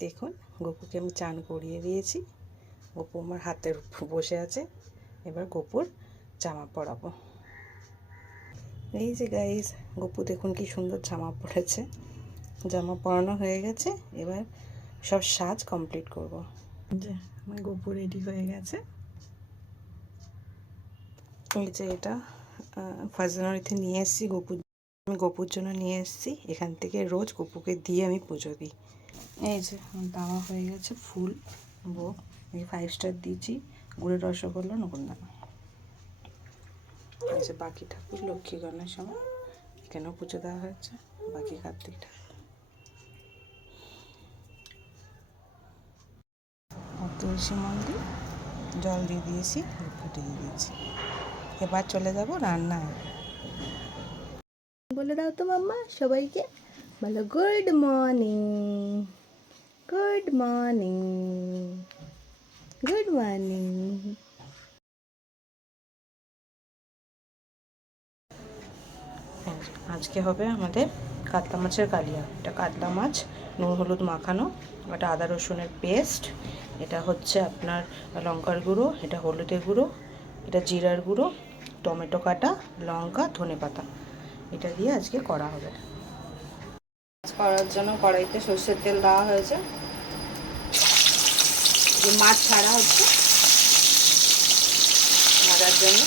দেখুন গপুকে আমি চান করিয়ে দিয়েছি। গপু আমার হাতের উপর বসে আছে। এবার গপুর জামা পরাবো। এই যে গাইস, গপু দেখুন কি সুন্দর জামা পরেছে। জামা পরানো হয়ে গেছে, এবার সব সাজ কমপ্লিট করব। যে আমার গপু রেডি হয়ে গেছে। এই যে এটা ফার্স্ট জানুয়ারিতে নিয়ে এসেছি আমি গপুর জন্য নিয়ে এসেছি। এখান থেকে রোজ গপুকে দিয়ে আমি পুজো দিই। এই যে দেওয়া হয়ে গেছে ফুল, ভোগ, এই 5 স্টার দিয়েছি, গুড়ের রসগোল্লা, নকুলদানা। এই যে বাকি ঠাকুর লক্ষ্মী গণের সময় কেন পুজো দেওয়া হয়েছে, বাকি কার্তিক ঠাকুর। তুলসী মন্দির জল দিয়ে দিয়েছি, ফুটিয়ে দিয়েছি। এবার চলে যাব রান্নায়। বলে দাও তো মাম্মা সবাইকে, বলো good morning, good morning, good morning. আজকে হবে আমাদের কাতলা মাছের কালিয়া। এটা কাতলা মাছ নুন হলুদ মাখানো, এটা আদা রসুনের পেস্ট, এটা হচ্ছে আপনার লঙ্কার গুঁড়ো, এটা হলুদের গুঁড়ো, এটা জিরার গুঁড়ো, টমেটো কাটা, লঙ্কা, ধনেপাতা, এটা দিয়ে আজকে করা হবে। করার জন্য কড়াইতে সর্ষের তেল দেওয়া হয়েছে, মাছ ছাড়া হচ্ছে ভাজার জন্য।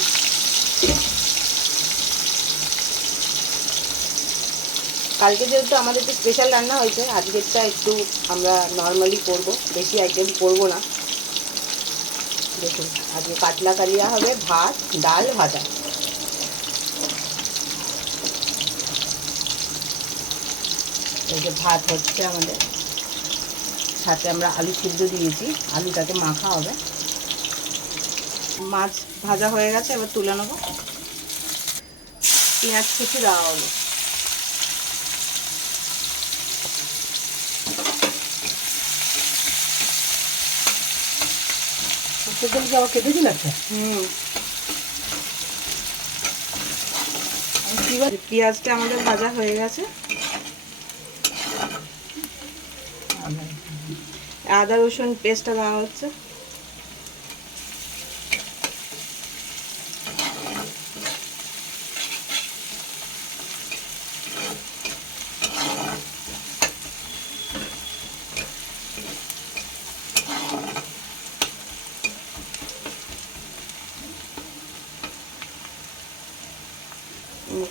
কালকে যেহেতু আমাদের একটু স্পেশাল রান্না হয়েছে, আজকেরটা একটু আমরা নর্মালি করব, বেশি আইটেম করব না। দেখুন আজকে কাতলা কালিয়া হবে, ভাত, ডাল, ভাজা। এই যে ভাত হচ্ছে আমাদের, সাথে আমরা আলু সিদ্ধ দিয়েছি, আলুটাকে মাখা হবে। মাছ ভাজা হয়ে গেছে, এবার তুলে নেব। পেঁয়াজ কুচি দেওয়া হলো। কেটেছি না? পেঁয়াজটা আমাদের ভাজা হয়ে গেছে, আদা রসুন পেস্টটা দেওয়া হচ্ছে।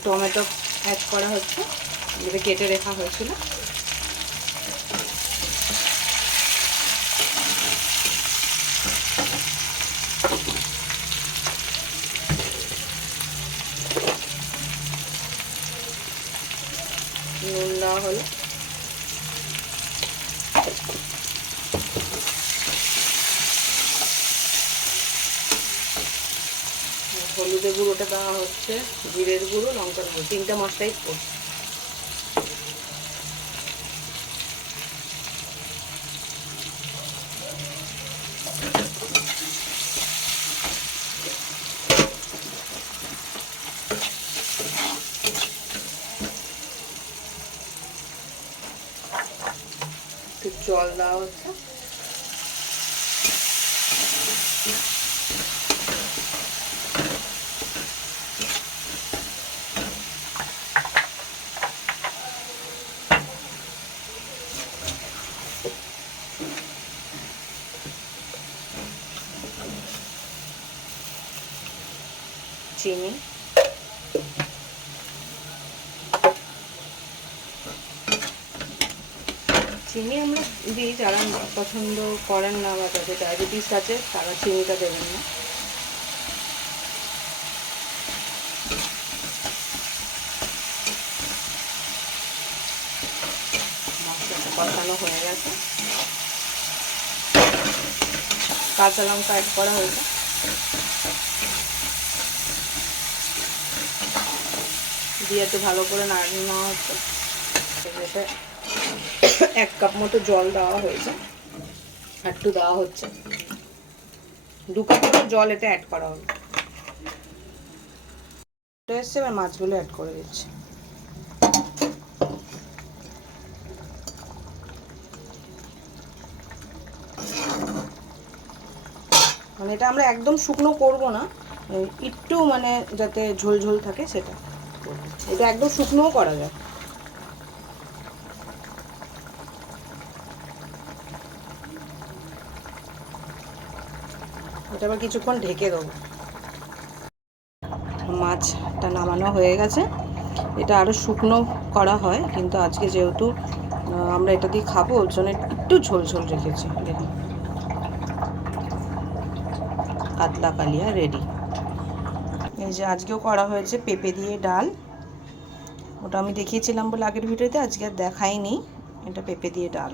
টমেটো অ্যাড করা হচ্ছে, যেটা কেটে রাখা হয়েছিল। নুন দেওয়া হলো, হলুদের গুঁড়োটা দেওয়া হচ্ছে, জিরের গুঁড়ো, লঙ্কার গুঁড়ো, 3টে মশলাই করছে। একটু জল দেওয়া হচ্ছে। চিনি, চিনি আমরা দিই, যারা পছন্দ করেন না বা যাদের ডায়াবেটিস আছে তারা চিনিটা দেবেন না। মশলাটা কষানো হয়ে গেছে, কাঁচা লঙ্কা অ্যাড করা হয়েছে। দিয়ে একটু ভালো করে নাড়িয়ে নেওয়া হচ্ছে। এতে 1 কাপ মতো জল দেওয়া হয়েছে, একটু দেওয়া হচ্ছে, 2 কাপ মতো জল এতে অ্যাড করা হবে। এসছে, এবার মাছগুলো অ্যাড করে দিচ্ছি। এটা আমরা একদম শুকনো করব না, একটু মানে যাতে ঝোল ঝোল থাকে সেটা করব। এটা একদম শুকনোও করা যায়। এটা আবার কিছুক্ষণ ঢেকে দেবো। মাছটা নামানো হয়ে গেছে। এটা আরও শুকনো করা হয়, কিন্তু আজকে যেহেতু আমরা এটা দিয়ে খাবো ওর জন্য একটু ঝোল ঝোল রেখেছি। দেখুন কাতলা কালিয়া রেডি। এই যে আজকেও করা হয়েছে পেঁপে দিয়ে ডাল, ওটা আমি দেখিয়েছিলাম বলে আগের ভিডিওতে, আজকে আর দেখাইনি। এটা পেঁপে দিয়ে ডাল।